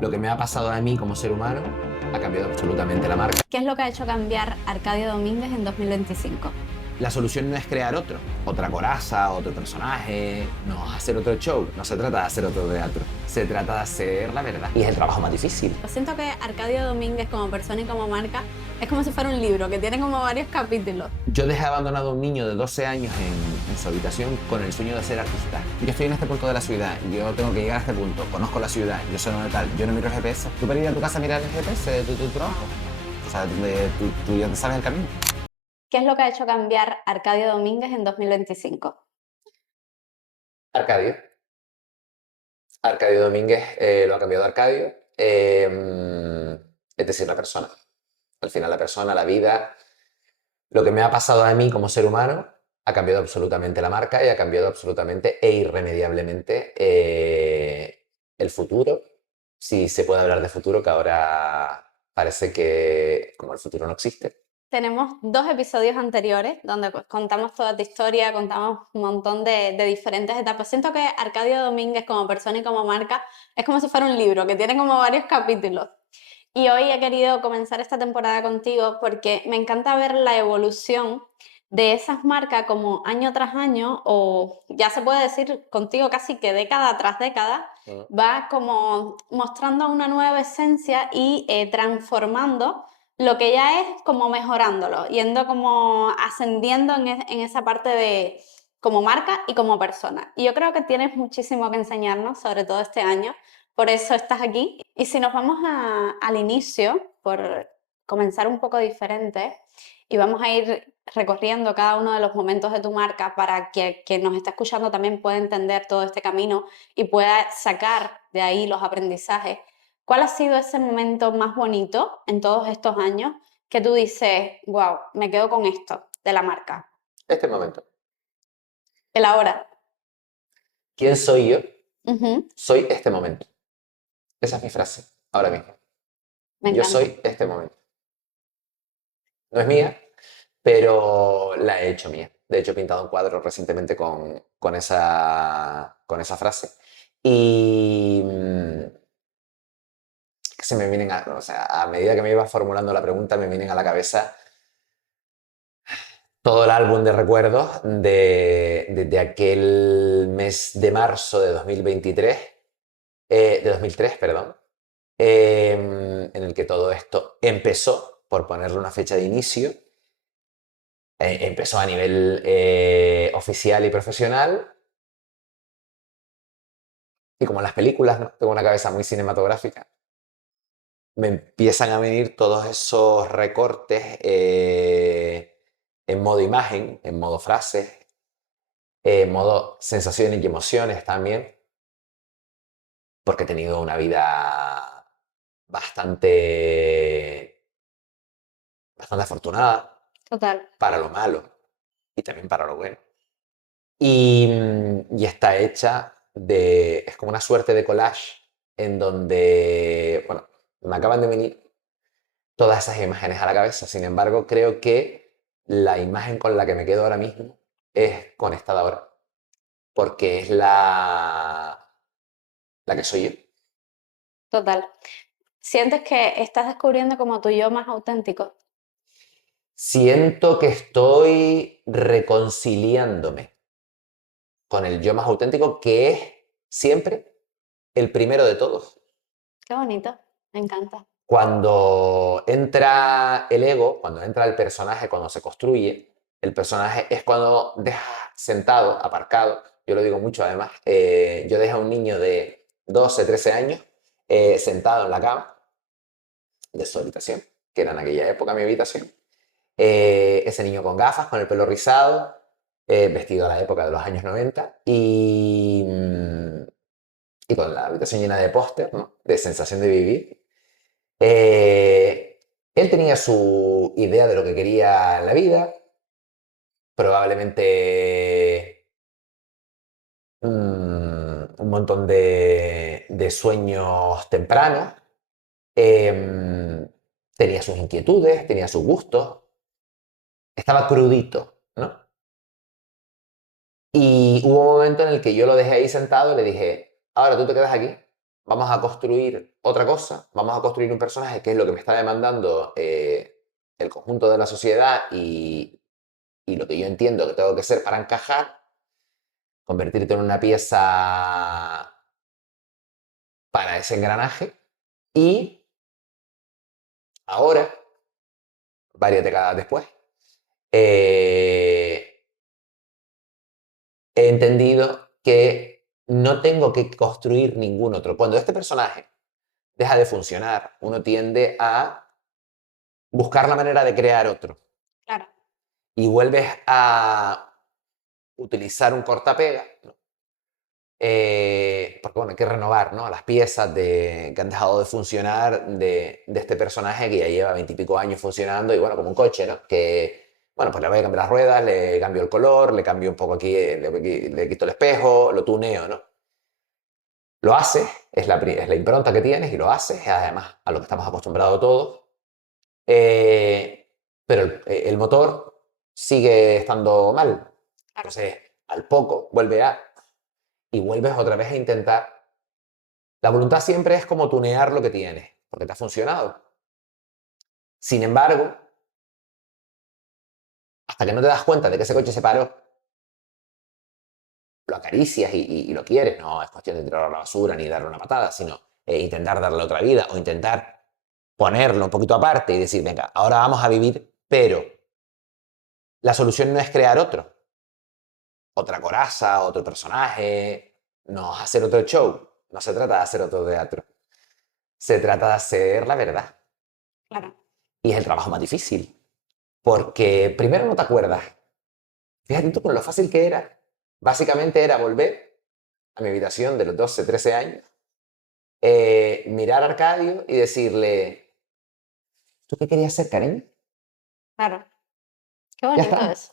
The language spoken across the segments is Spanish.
Lo que me ha pasado a mí como ser humano ha cambiado absolutamente la marca. ¿Qué es lo que ha hecho cambiar Arcadio Domínguez en 2025? La solución no es crear otra coraza, otro personaje, no hacer otro show. No se trata de hacer otro teatro, se trata de hacer la verdad. Y es el trabajo más difícil. Yo siento que Arcadio Domínguez como persona y como marca es como si fuera un libro que tiene como varios capítulos. Yo dejé abandonado a un niño de 12 años en su habitación con el sueño de ser artista. Yo estoy en este punto de la ciudad, yo tengo que llegar a este punto, conozco la ciudad, yo sé dónde tal, yo no miro el GPS. ¿Tú para ir a tu casa a mirar el GPS de tu trabajo? O sea, tú ya te sabes el camino. ¿Qué es lo que ha hecho cambiar Arcadio Domínguez en 2025? Arcadio. Arcadio Domínguez lo ha cambiado Arcadio. Es decir, la persona. Al final la persona, la vida, lo que me ha pasado a mí como ser humano ha cambiado absolutamente la marca y ha cambiado absolutamente e irremediablemente el futuro. Si se puede hablar de futuro, que ahora parece que como el futuro no existe. Tenemos dos episodios anteriores donde contamos toda tu historia, contamos un montón de diferentes etapas. Siento que Arcadio Domínguez como persona y como marca es como si fuera un libro que tiene como varios capítulos. Y hoy he querido comenzar esta temporada contigo porque me encanta ver la evolución de esas marcas como año tras año, o ya se puede decir contigo casi que década tras década, va como mostrando una nueva esencia y transformando lo que ya es, como mejorándolo, yendo como ascendiendo en esa parte de como marca y como persona. Y yo creo que tienes muchísimo que enseñarnos, sobre todo este año, por eso estás aquí. Y si nos vamos al inicio, por comenzar un poco diferente, y vamos a ir recorriendo cada uno de los momentos de tu marca para que quien nos está escuchando también pueda entender todo este camino y pueda sacar de ahí los aprendizajes. ¿Cuál ha sido ese momento más bonito en todos estos años que tú dices, wow, me quedo con esto de la marca? Este momento. El ahora. ¿Quién soy yo? Ujú, Soy este momento. Esa es mi frase, ahora mismo. me Yo encanta. soy este momento. No es mía, pero la he hecho mía. De hecho, he pintado un cuadro recientemente con esa frase. Y se me vienen o sea, a medida que me iba formulando la pregunta, me vienen a la cabeza todo el álbum de recuerdos de aquel mes de marzo de 2023, de 2003, perdón, en el que todo esto empezó, por ponerle una fecha de inicio. Empezó a nivel oficial y profesional. Y como en las películas, ¿no? Tengo una cabeza muy cinematográfica. Me empiezan a venir todos esos recortes en modo imagen, en modo frases, en modo sensaciones y emociones también, porque he tenido una vida bastante, bastante afortunada Total. para lo malo y también para lo bueno. Y está hecha es como una suerte de collage en donde, bueno, me acaban de venir todas esas imágenes a la cabeza. Sin embargo, creo que la imagen con la que me quedo ahora mismo es con esta de ahora, porque es la que soy yo. Total. ¿Sientes que estás descubriendo como tu yo más auténtico? Siento que estoy reconciliándome con el yo más auténtico, que es siempre el primero de todos. Qué bonito, me encanta. Cuando entra el ego, cuando entra el personaje, cuando se construye, el personaje es cuando deja sentado, aparcado, yo lo digo mucho además, yo dejé a un niño de 12, 13 años sentado en la cama de su habitación, que era en aquella época mi habitación. Ese niño con gafas, con el pelo rizado, vestido a la época de los años 90 y con la habitación llena de póster, ¿no? De sensación de vivir. Él tenía su idea de lo que quería en la vida, probablemente un montón de sueños tempranos, tenía sus inquietudes, tenía sus gustos, estaba crudito, ¿no? Y hubo un momento en el que yo lo dejé ahí sentado y le dije, ahora tú te quedas aquí vamos a construir otra cosa, vamos a construir un personaje que es lo que me está demandando el conjunto de la sociedad y lo que yo entiendo que tengo que ser para encajar, convertirte en una pieza para ese engranaje y ahora, varias décadas después, eh, he entendido que no tengo que construir ningún otro. Cuando este personaje deja de funcionar, uno tiende a buscar la manera de crear otro Claro, y vuelves a utilizar un cortapega, ¿no? Porque bueno, hay que renovar, ¿no? Las piezas que han dejado de funcionar de este personaje que ya lleva 20 y pico años funcionando y bueno, como un coche, ¿no? Que, bueno, pues le voy a cambiar las ruedas, le cambio el color, le cambio un poco aquí, le quito el espejo, lo tuneo, ¿no? Lo haces, es la impronta que tienes y lo haces, es además a lo que estamos acostumbrados todos, eh, pero el motor sigue estando mal. claro, Entonces, al poco, vuelve a y vuelves otra vez a intentar. La voluntad siempre es como tunear lo que tienes, porque te ha funcionado. Sin embargo, hasta que no te das cuenta de que ese coche se paró, lo acaricias y lo quieres, no es cuestión de tirarlo a la basura ni darle una patada, sino intentar darle otra vida o intentar ponerlo un poquito aparte y decir, venga, ahora vamos a vivir, pero la solución no es crear otra coraza, otro personaje, no hacer otro show, no se trata de hacer otro teatro, se trata de hacer la verdad. claro. Y es el trabajo más difícil, porque primero no te acuerdas. Fíjate tú con lo fácil que era. Básicamente era volver a mi habitación de los 12, 13 años, mirar a Arcadio y decirle, ¿tú qué querías ser, cariño? Claro, qué Ya bonito está. eso.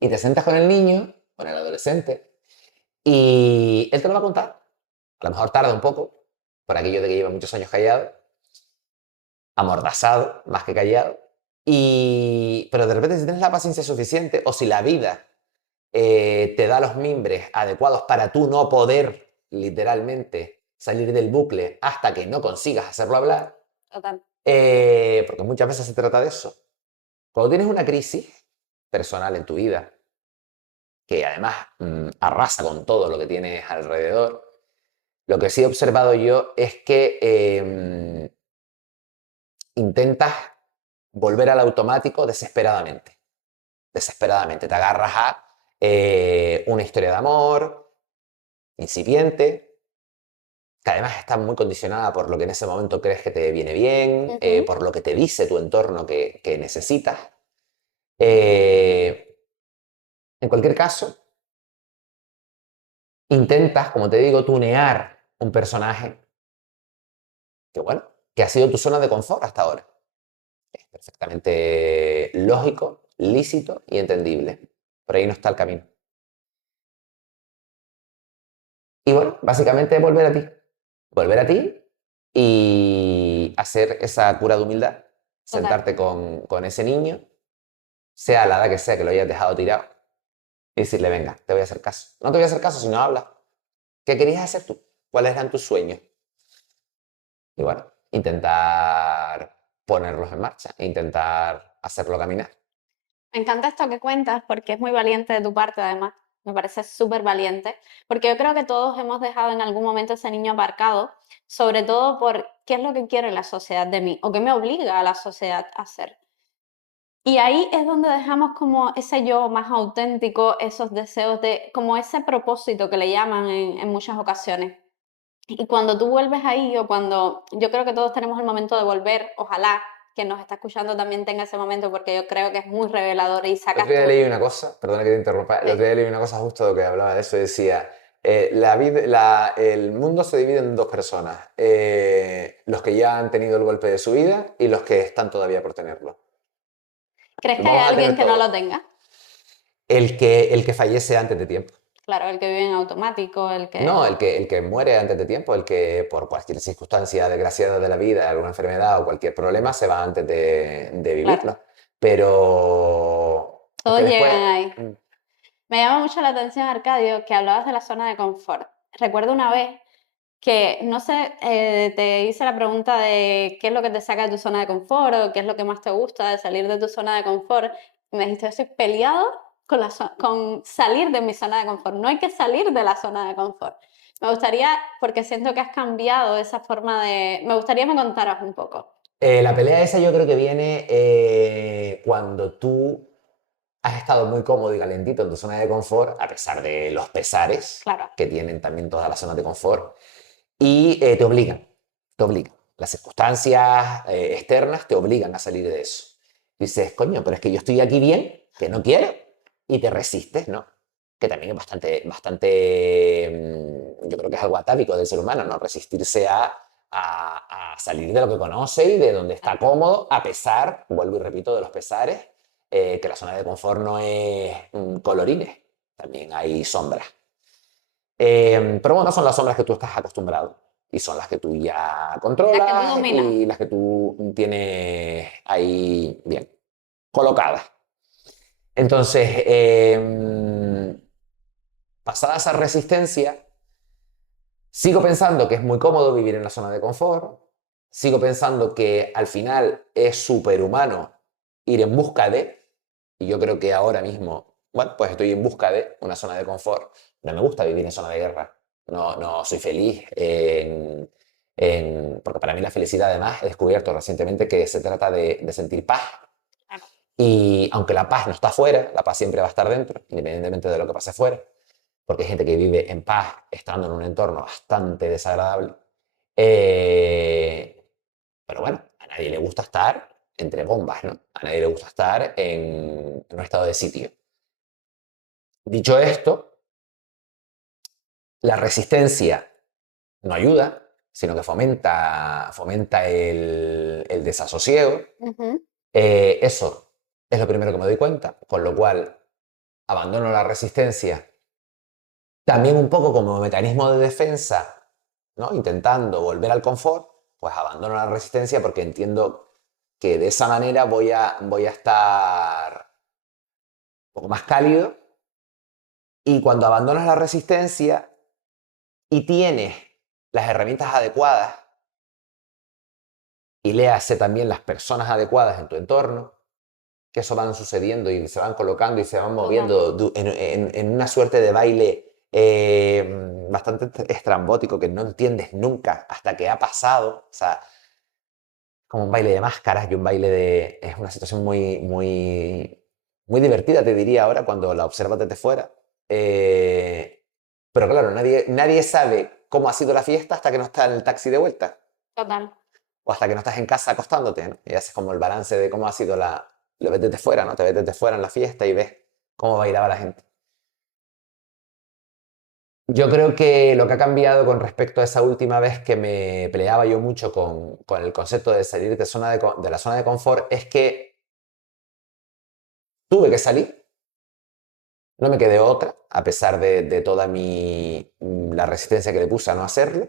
Y te sientas con el niño, con el adolescente, y él te lo va a contar. A lo mejor tarda un poco, por aquello de que lleva muchos años callado, amordazado, más que callado. Pero de repente si tienes la paciencia suficiente o si la vida te da los mimbres adecuados para tú no poder literalmente salir del bucle hasta que no consigas hacerlo hablar, Total. porque muchas veces se trata de eso. Cuando tienes una crisis personal en tu vida, que además arrasa con todo lo que tienes alrededor, lo que sí he observado yo es que intentas volver al automático desesperadamente. Desesperadamente. Te agarras a una historia de amor incipiente, que además está muy condicionada por lo que en ese momento crees que te viene bien, Ujú. por lo que te dice tu entorno que necesitas. Eh, en cualquier caso, intentas, como te digo, tunear un personaje que, bueno, que ha sido tu zona de confort hasta ahora. Es perfectamente lógico, lícito y entendible. Por ahí no está el camino. Y bueno, básicamente volver a ti. Volver a ti y hacer esa cura de humildad. Total. Sentarte con ese niño, sea la edad que sea que lo hayas dejado tirado, y decirle, venga, te voy a hacer caso. No te voy a hacer caso si no hablas. ¿Qué querías hacer tú? ¿Cuáles eran tus sueños? Y bueno, intentar ponerlos en marcha, e intentar hacerlo caminar. Me encanta esto que cuentas porque es muy valiente de tu parte, además. Me parece súper valiente, porque yo creo que todos hemos dejado en algún momento ese niño aparcado, sobre todo por qué es lo que quiere la sociedad de mí o qué me obliga a la sociedad a hacer. Y ahí es donde dejamos como ese yo más auténtico, esos deseos de, como ese propósito que le llaman en muchas ocasiones. Y cuando tú vuelves ahí o cuando yo creo que todos tenemos el momento de volver, ojalá que nos está escuchando también tenga ese momento porque yo creo que es muy revelador y El otro sacas día tú. leí una cosa, perdona que te interrumpa, el Sí, otro día leí una cosa justo que hablaba de eso, decía, el mundo se divide en dos personas, los que ya han tenido el golpe de su vida y los que están todavía por tenerlo. ¿crees Lo que hay vamos a alguien tener que no lo todos. tenga? El que fallece antes de tiempo. Claro, el que vive en automático, el No, que... el que muere antes de tiempo, el que por cualquier circunstancia desgraciada de la vida, alguna enfermedad o cualquier problema, se va antes de Claro, vivirlo. Pero es que todos después, llegan ahí. Me llama mucho la atención, Arcadio, que hablabas de la zona de confort. Recuerdo una vez que, no sé, te hice la pregunta de qué es lo que te saca de tu zona de confort o qué es lo que más te gusta de salir de tu zona de confort. Y me dijiste, yo estoy peleado con, con salir de mi zona de confort. No hay que salir de la zona de confort. Me gustaría, porque siento que has cambiado esa forma de... Me gustaría que me contaras un poco. La pelea esa yo creo que viene cuando tú has estado muy cómodo y calentito en tu zona de confort, a pesar de los pesares Claro, que tienen también todas las zonas de confort, y te obligan. Las circunstancias externas te obligan a salir de eso. Dices, coño, pero es que yo estoy aquí bien, que no quiero, y te resistes, ¿no? Que también es yo creo que es algo atávico del ser humano, ¿no? Resistirse a salir de lo que conoce y de donde está cómodo, a pesar, vuelvo y repito, de los pesares, que la zona de confort no es colorines, también hay sombras. Pero bueno, son las sombras que tú estás acostumbrado y son las que tú ya las que tú controlas dominas. y las que tú tienes ahí bien colocadas. Entonces, pasada esa resistencia, sigo pensando que es muy cómodo vivir en la zona de confort, sigo pensando que al final es superhumano ir en busca de, y yo creo que ahora mismo, bueno, pues estoy en busca de una zona de confort. No me gusta vivir en zona de guerra. No, no soy feliz porque para mí la felicidad, además, he descubierto recientemente que se trata de sentir paz. Claro. Y aunque la paz no está fuera, la paz siempre va a estar dentro, independientemente de lo que pase fuera, porque hay gente que vive en paz estando en un entorno bastante desagradable. Eh, pero bueno, a nadie le gusta estar entre bombas, ¿no? A nadie le gusta estar en un estado de sitio. Dicho esto, la resistencia no ayuda, sino que fomenta el desasosiego. Ujú. Eso es lo primero que me doy cuenta, con lo cual abandono la resistencia también un poco como mecanismo de defensa, ¿no? Intentando volver al confort, pues abandono la resistencia porque entiendo que de esa manera voy a estar un poco más cálido. Y cuando abandonas la resistencia y tienes las herramientas adecuadas y léase también las personas adecuadas en tu entorno, que eso van sucediendo y se van colocando y se van Total. moviendo en una suerte de baile bastante estrambótico que no entiendes nunca hasta que ha pasado. O sea, como un baile de máscaras y un baile de... Es una situación muy divertida, te diría ahora, cuando la observas desde fuera. Pero claro, nadie sabe cómo ha sido la fiesta hasta que no está en el taxi de vuelta Total. o hasta que no estás en casa acostándote, ¿no? Y haces como el balance de cómo ha sido Lo ves desde fuera, ¿no? Te ves desde fuera en la fiesta y ves cómo bailaba la gente. Yo creo que lo que ha cambiado con respecto a esa última vez que me peleaba yo mucho con el concepto de salir de la zona de confort es que tuve que salir, no me quedé otra, a pesar de toda la resistencia que le puse a no hacerlo,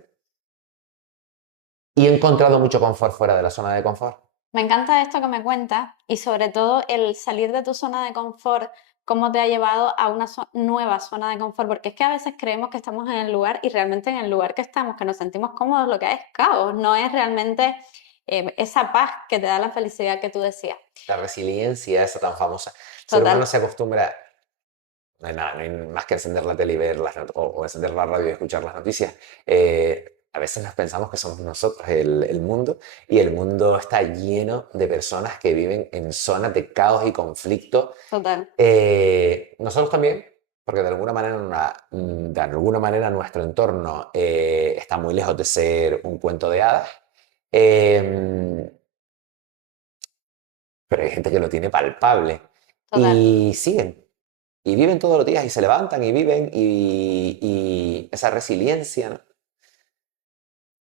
y he encontrado mucho confort fuera de la zona de confort. Me encanta esto que me cuentas y sobre todo el salir de tu zona de confort, cómo te ha llevado a una nueva zona de confort, porque es que a veces creemos que estamos en el lugar y realmente en el lugar que estamos, que nos sentimos cómodos, lo que hay es caos, no es realmente esa paz que te da la felicidad que tú decías. La resiliencia, esa tan famosa. El ser humano Total, se acostumbra, no hay nada, no hay más que encender la tele y ver o encender la radio y escuchar las noticias. A veces nos pensamos que somos nosotros el mundo y el mundo está lleno de personas que viven en zonas de caos y conflicto. total, Nosotros también, porque de alguna manera nuestro entorno está muy lejos de ser un cuento de hadas. Eh, pero hay gente que lo tiene palpable total. y siguen. Y viven todos los días y se levantan y viven y esa resiliencia, ¿no?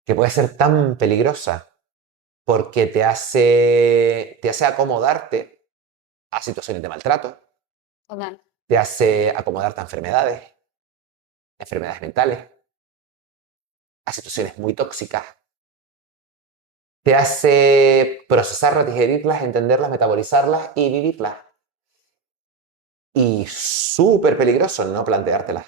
Que puede ser tan peligrosa porque te hace acomodarte a situaciones de maltrato, Total. te hace acomodarte a enfermedades mentales, a situaciones muy tóxicas, te hace procesarlas, digerirlas, entenderlas, metabolizarlas y vivirlas. Y súper peligroso no planteártelas.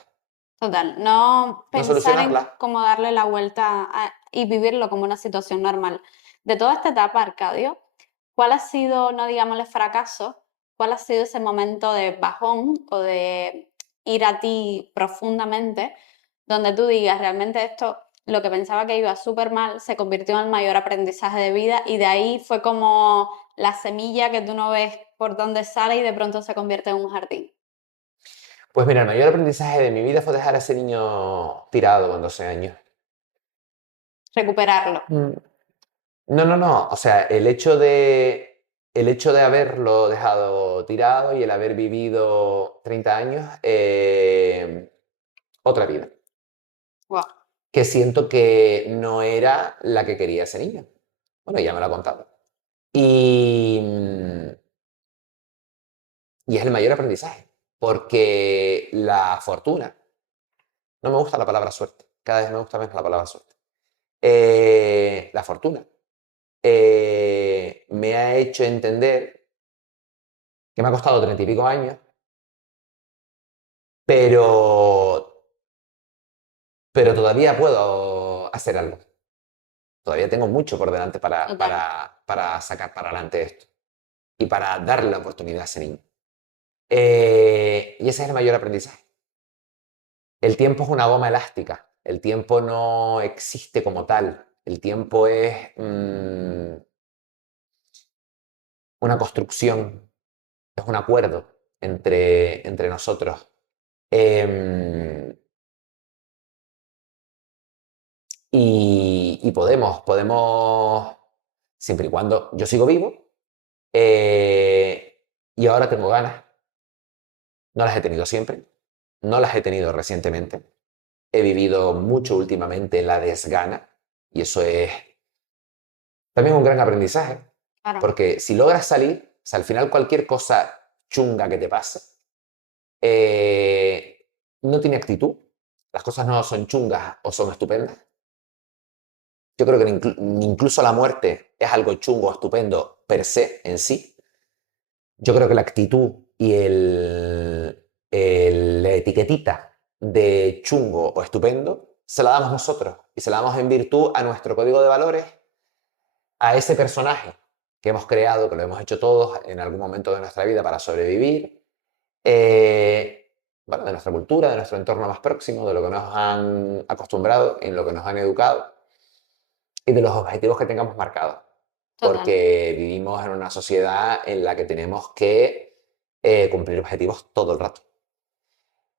Total, no no pensar en solucionarla. cómo darle la vuelta y vivirlo como una situación normal. De toda esta etapa, Arcadio, ¿cuál ha sido, no digámosle fracaso, cuál ha sido ese momento de bajón o de ir a ti profundamente, donde tú digas, realmente esto, lo que pensaba que iba súper mal, se convirtió en el mayor aprendizaje de vida y de ahí fue como la semilla que tú no ves por dónde sale y de pronto se convierte en un jardín? Pues mira, el mayor aprendizaje de mi vida fue dejar a ese niño tirado con 12 años. Recuperarlo, Mm. No, no, no. O sea, el hecho de haberlo dejado tirado y el haber vivido 30 años, otra vida, wow, que siento que no era la que quería ese niño. Bueno, ya me lo ha contado. Y, y es el mayor aprendizaje, porque la fortuna, no me gusta la palabra suerte, cada vez me gusta menos la palabra suerte. La fortuna me ha hecho entender que me ha costado 30 y pico años, pero, pero todavía puedo hacer algo. Todavía tengo mucho por delante total. para sacar para adelante esto y para darle la oportunidad a ese niño. Y ese es el mayor aprendizaje. El tiempo es una goma elástica. El tiempo no existe como tal. El tiempo es una construcción, es un acuerdo entre nosotros. Em, y podemos, siempre y cuando yo sigo vivo, y ahora tengo ganas. No las he tenido siempre, no las he tenido recientemente. He vivido mucho últimamente la desgana y eso es también un gran aprendizaje, Claro, porque si logras salir, o sea, al final cualquier cosa chunga que te pase, eh, no tiene actitud. Las cosas no son chungas o son estupendas. Yo creo que incluso la muerte es algo chungo o estupendo per se en sí. Yo creo que la actitud y la etiquetita de chungo o estupendo se la damos nosotros y se la damos en virtud a nuestro código de valores, a ese personaje que hemos creado, que lo hemos hecho todos en algún momento de nuestra vida para sobrevivir, eh, bueno, de nuestra cultura, de nuestro entorno más próximo, de lo que nos han acostumbrado, en lo que nos han educado y de los objetivos que tengamos marcados. total, Porque vivimos en una sociedad en la que tenemos que cumplir objetivos todo el rato.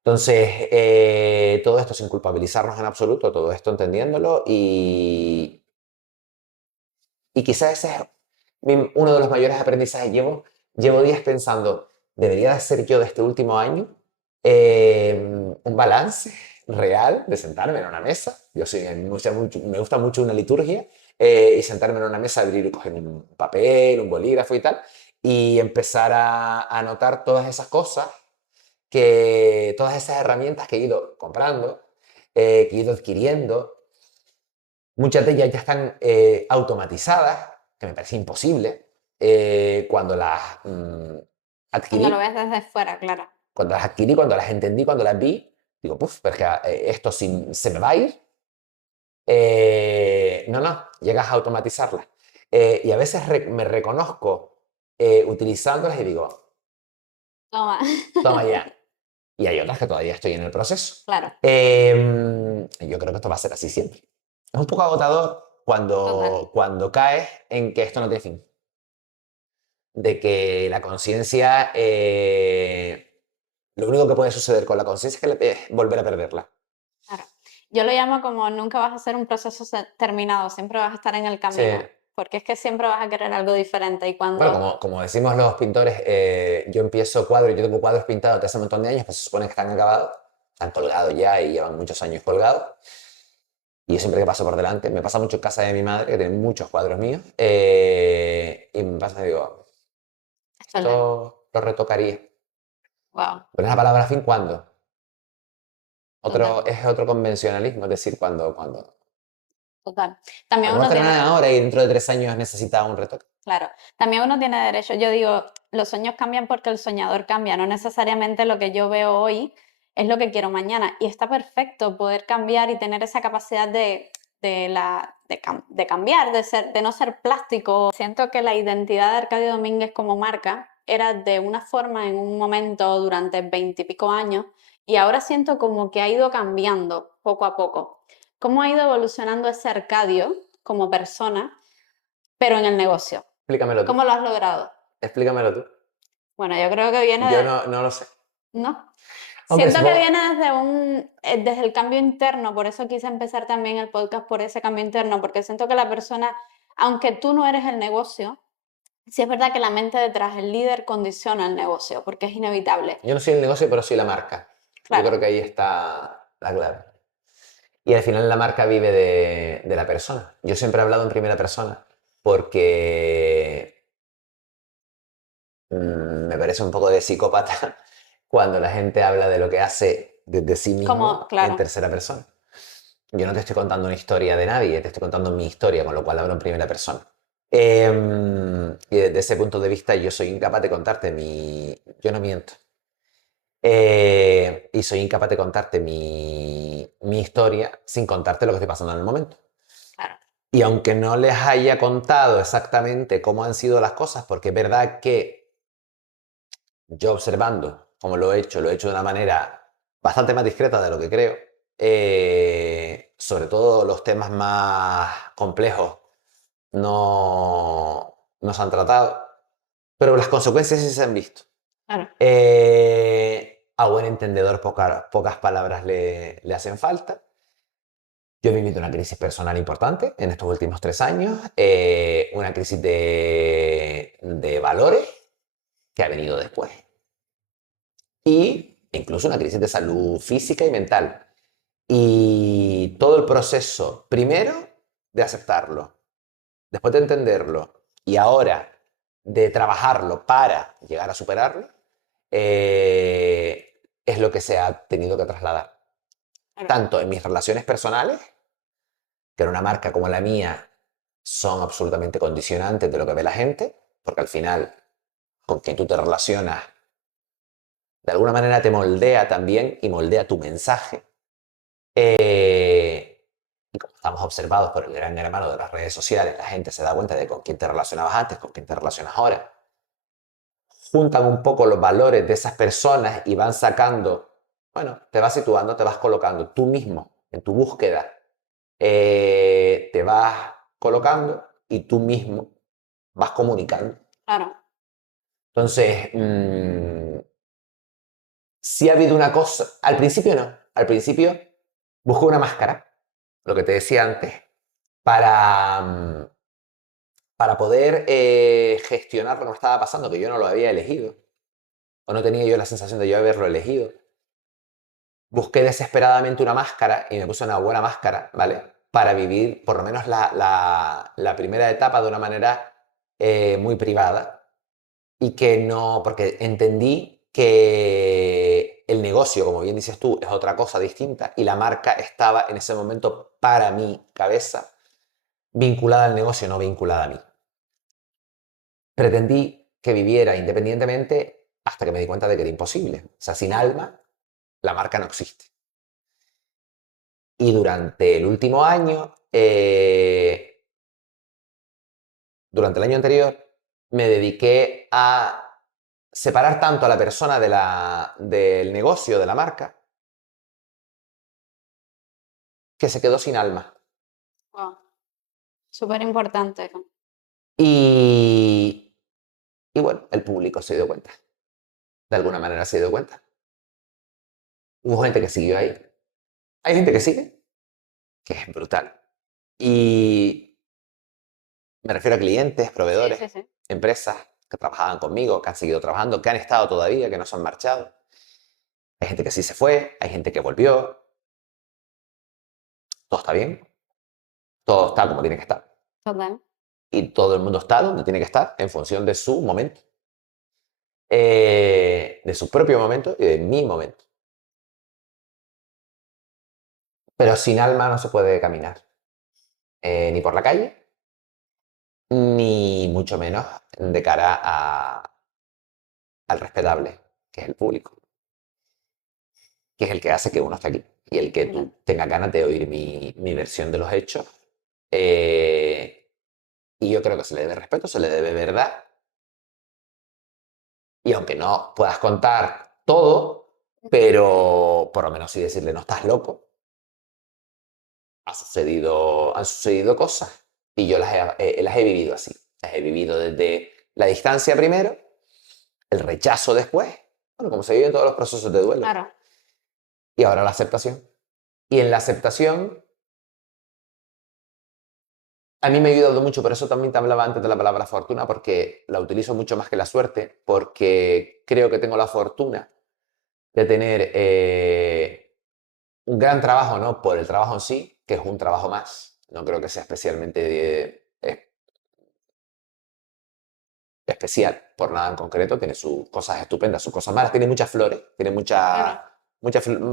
Entonces, todo esto sin culpabilizarnos en absoluto, todo esto entendiéndolo y quizás ese es uno de los mayores aprendizajes. Llevo días pensando, ¿debería de hacer yo de este último año un balance real de sentarme en una mesa? Yo sí, me gusta mucho una liturgia y sentarme en una mesa, abrir y coger un papel, un bolígrafo y tal, y empezar a anotar todas esas cosas, todas esas herramientas que he ido comprando, que he ido adquiriendo. Muchas de ellas ya están automatizadas, que me parece imposible. Cuando las cuando lo adquirí, ves desde fuera, claro, cuando las entendí, cuando las vi, digo, puf, pero es que esto se me va a ir. No, no, llegas a automatizarlas. Y a veces me reconozco utilizándolas y digo, toma, toma ya. Y hay otras que todavía estoy en el proceso. claro, Yo creo que esto va a ser así siempre. Es un poco agotador total, cuando caes en que esto no tiene fin. De que la conciencia, lo único que puede suceder con la conciencia es volver a perderla. claro. Yo lo llamo como nunca vas a hacer un proceso terminado, siempre vas a estar en el Sí. camino, porque es que siempre vas a querer algo diferente y Bueno, cuando, como decimos los pintores, yo empiezo cuadros, yo tengo cuadros pintados desde hace un montón de años, pues se supone que están acabados, están colgados ya y llevan muchos años colgados. Y yo siempre que paso por delante, me pasa mucho en casa de mi madre, que tiene muchos cuadros míos, y me pasa y digo, esto es, esto lo retocaría. wow, Pero es la palabra fin cuando. total, Es otro convencionalismo, es decir, cuando total. a lo También mejor uno terminan tiene, ahora y dentro de 3 años necesita un retoque. claro, también uno tiene derecho, yo digo, los sueños cambian porque el soñador cambia, no necesariamente lo que yo veo hoy es lo que quiero mañana. Y está perfecto poder cambiar y tener esa capacidad de cambiar, de no ser plástico. Siento que la identidad de Arcadio Domínguez como marca era de una forma en un momento durante 20 y pico años y ahora siento como que ha ido cambiando poco a poco. ¿Cómo ha ido evolucionando ese Arcadio como persona, pero en el negocio? Explícamelo tú. ¿Cómo lo has logrado? Explícamelo tú. Bueno, yo creo que viene Yo de... no lo sé. ¿No? Hombre, Siento que supongo. viene desde el cambio interno, por eso quise empezar también el podcast por ese cambio interno, porque siento que la persona, aunque tú no eres el negocio, sí es verdad que la mente detrás, el líder condiciona el negocio, porque es inevitable. Yo no soy el negocio, pero soy la marca. Yo Claro, creo que ahí está la clave. Y al final la marca vive de la persona. Yo siempre he hablado en primera persona porque me parece un poco de psicópata cuando la gente habla de lo que hace desde sí como, mismo en claro, tercera persona. Yo no te estoy contando una historia de nadie, te estoy contando mi historia, con lo cual hablo en primera persona. Y desde ese punto de vista yo soy incapaz de contarte mi... Yo no miento. Y soy incapaz de contarte mi historia sin contarte lo que estoy pasando en el momento. claro, Y aunque no les haya contado exactamente cómo han sido las cosas, porque es verdad que yo observando cómo lo he hecho de una manera bastante más discreta de lo que creo, sobre todo los temas más complejos no se han tratado, pero las consecuencias sí se han visto. claro, A buen entendedor pocas palabras le hacen falta. Yo he vivido una crisis personal importante en estos últimos 3 años, una crisis de valores que ha venido después y incluso una crisis de salud física y mental. Y todo el proceso, primero, de aceptarlo, después de entenderlo y ahora de trabajarlo para llegar a superarlo, es lo que se ha tenido que trasladar. claro, Tanto en mis relaciones personales, que en una marca como la mía son absolutamente condicionantes de lo que ve la gente, porque al final con quien tú te relacionas de alguna manera te moldea también y moldea tu mensaje. Y como estamos observados por el gran hermano de las redes sociales, la gente se da cuenta de con quién te relacionabas antes, con quién te relacionas ahora. Juntan un poco los valores de esas personas y van sacando, bueno, te vas situando, te vas colocando tú mismo en tu búsqueda, te vas colocando y tú mismo vas comunicando. claro, Entonces, sí ha habido una cosa, al principio no, al principio busqué una máscara, lo que te decía antes, para, para poder gestionar lo que me estaba pasando, que yo no lo había elegido, o no tenía yo la sensación de yo haberlo elegido. Busqué desesperadamente una máscara y me puse una buena máscara, ¿vale? Para vivir por lo menos la primera etapa de una manera muy privada y que no, porque entendí que el negocio, como bien dices tú, es otra cosa distinta y la marca estaba en ese momento para mi cabeza vinculada al negocio, no vinculada a mí. Pretendí que viviera independientemente hasta que me di cuenta de que era imposible. O sea, sin claro. alma, la marca no existe. Y durante el último año, durante el año anterior, me dediqué a separar tanto a la persona del negocio, de la marca, que se quedó sin alma. Wow, súper importante. Y, y bueno, el público se dio cuenta. De alguna manera se dio cuenta. Hubo gente que siguió ahí. Hay gente que sigue, que es brutal. Y me refiero a clientes, Sí, proveedores, sí, sí, empresas que trabajaban conmigo, que han seguido trabajando, que han estado todavía, que no se han marchado. Hay gente que sí se fue, hay gente que volvió. Todo está bien, todo está como tiene que estar. total. Y todo el mundo está donde tiene que estar en función de su momento, de su propio momento y de mi momento. Pero sin alma no se puede caminar, ni por la calle, ni mucho menos de cara al respetable, que es el público. que es el que hace que uno esté aquí y el que Ya. tú tengas ganas de oír mi versión de los hechos. Eh, y yo creo que se le debe respeto, se le debe verdad. Y aunque no puedas contar todo, pero por lo menos sí decirle no estás loco, han sucedido cosas y yo las he vivido así. Las he vivido desde la distancia primero, el rechazo después, bueno, como se vive en todos los procesos de duelo, Claro, y ahora la aceptación. Y en la aceptación, a mí me ha ayudado mucho, por eso también te hablaba antes de la palabra fortuna, porque la utilizo mucho más que la suerte, porque creo que tengo la fortuna de tener un gran trabajo, no por el trabajo en sí, que es un trabajo más. No creo que sea especialmente especial por nada en concreto. Tiene sus cosas estupendas, sus cosas malas. Tiene muchas flores, tiene claro.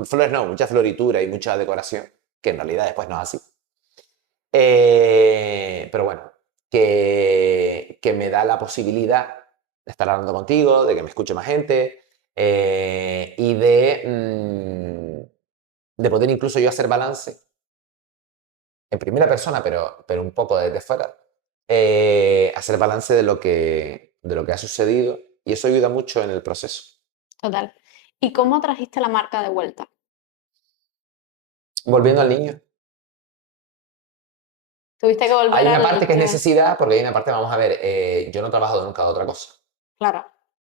flores, no, mucha floritura y mucha decoración, que en realidad después no es así. Pero bueno, que me da la posibilidad de estar hablando contigo, de que me escuche más gente y de poder incluso yo hacer balance en primera persona, pero un poco desde fuera, hacer balance de lo que ha sucedido y eso ayuda mucho en el proceso. Total. ¿Y cómo trajiste la marca de vuelta? Volviendo al niño, Tuviste que volver hay una al parte que es primer. necesidad, porque hay una parte, vamos a ver, yo no he trabajado nunca de otra cosa, Claro,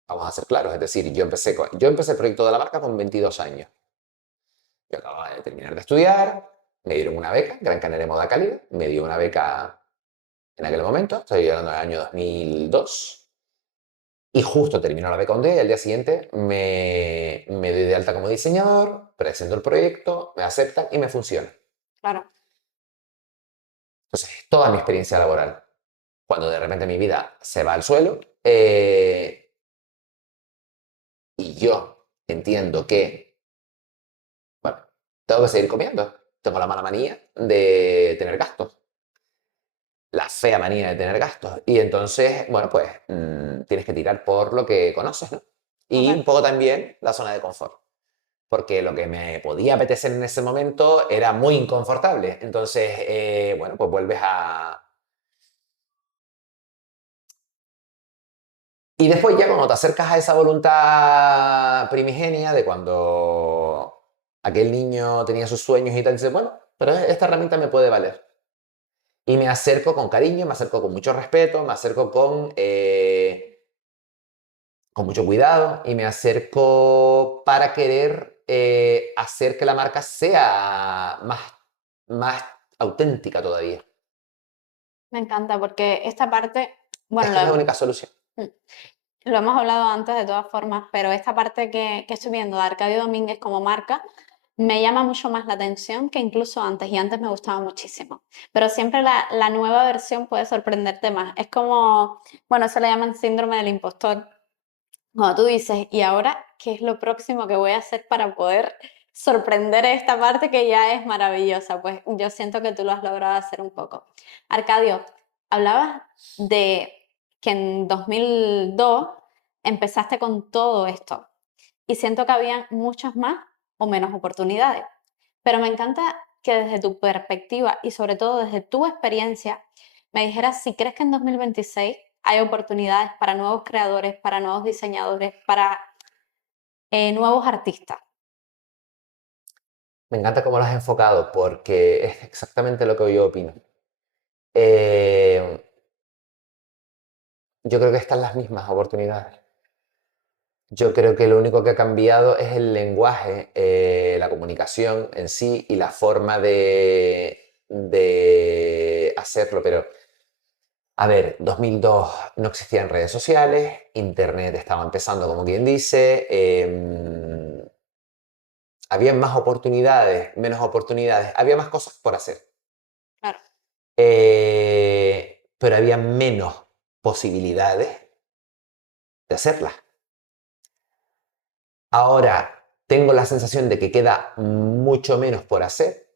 vamos a ser claros, es decir, yo empecé el proyecto de la marca con 22 años. Yo acababa de terminar de estudiar, me dieron una beca, Gran Canaria Moda Cálida, me dio una beca en aquel momento, estoy hablando del año 2002. Y justo terminó la beca y al día siguiente me doy de alta como diseñador, presento el proyecto, me aceptan y me funciona. claro. Entonces, toda mi experiencia laboral, cuando de repente mi vida se va al suelo y yo entiendo que, bueno, tengo que seguir comiendo. Tengo la mala manía de tener gastos, la fea manía de tener gastos. Y entonces, bueno, pues tienes que tirar por lo que conoces, ¿no? Y Total. un poco también la zona de confort. Porque lo que me podía apetecer en ese momento era muy inconfortable. Entonces, bueno, pues vuelves a... Y después ya cuando te acercas a esa voluntad primigenia de cuando aquel niño tenía sus sueños y tal, dices, bueno, pero esta herramienta me puede valer. Y me acerco con cariño, me acerco con mucho respeto, me acerco con mucho cuidado y me acerco para querer hacer que la marca sea más auténtica todavía. Me encanta porque esta parte, Es bueno, que es la única solución. lo hemos hablado antes de todas formas, pero esta parte que estoy viendo de Arcadio Domínguez como marca me llama mucho más la atención que incluso antes, y antes me gustaba muchísimo. Pero siempre la nueva versión puede sorprenderte más. Es como, bueno, eso le llaman síndrome del impostor. Cuando tú dices, ¿y ahora qué es lo próximo que voy a hacer para poder sorprender esta parte que ya es maravillosa? Pues yo siento que tú lo has logrado hacer un poco. Arcadio, hablabas de que en 2002 empezaste con todo esto y siento que había muchas más o menos oportunidades, pero me encanta que desde tu perspectiva y sobre todo desde tu experiencia me dijeras si crees que en 2026 hay oportunidades para nuevos creadores, para nuevos diseñadores, para nuevos artistas. Me encanta cómo lo has enfocado porque es exactamente lo que yo opino. Eh, yo creo que están las mismas oportunidades. Yo creo que lo único que ha cambiado es el lenguaje, la comunicación en sí y la forma de hacerlo. Pero, a ver, 2002 no existían redes sociales, Internet estaba empezando, como quien dice, había más oportunidades, menos oportunidades, había más cosas por hacer, Claro, pero había menos posibilidades de hacerlas. Ahora tengo la sensación de que queda mucho menos por hacer,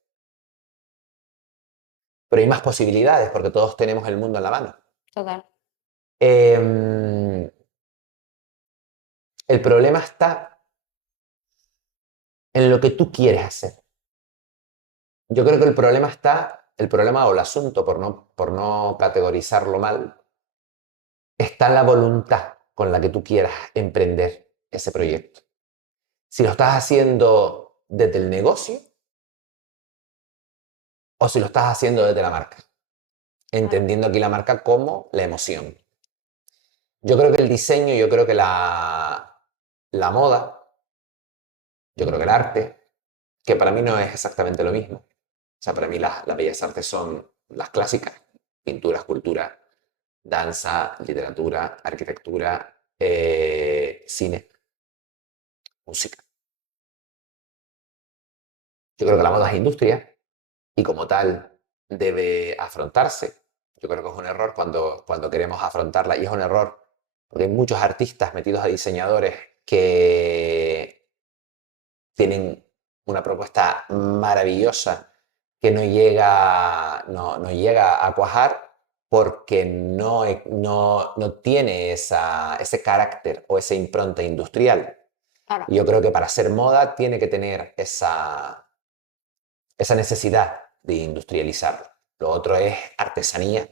pero hay más posibilidades porque todos tenemos el mundo en la mano. total. El problema está en lo que tú quieres hacer. Yo creo que el problema o el asunto, por no categorizarlo mal, está en la voluntad con la que tú quieras emprender ese proyecto. Si lo estás haciendo desde el negocio o si lo estás haciendo desde la marca, Claro. entendiendo aquí la marca como la emoción. Yo creo que el diseño, yo creo que la moda, yo creo que el arte, que para mí no es exactamente lo mismo. O sea, para mí las bellas artes son las clásicas, pintura, escultura, danza, literatura, arquitectura, cine, música. Yo creo que la moda es industria y como tal debe afrontarse. Yo creo que es un error cuando queremos afrontarla y es un error porque hay muchos artistas metidos a diseñadores que tienen una propuesta maravillosa que no llega a cuajar porque no tiene ese carácter o esa impronta industrial. Claro. Y yo creo que para hacer moda tiene que tener esa necesidad de industrializarlo. Lo otro es artesanía,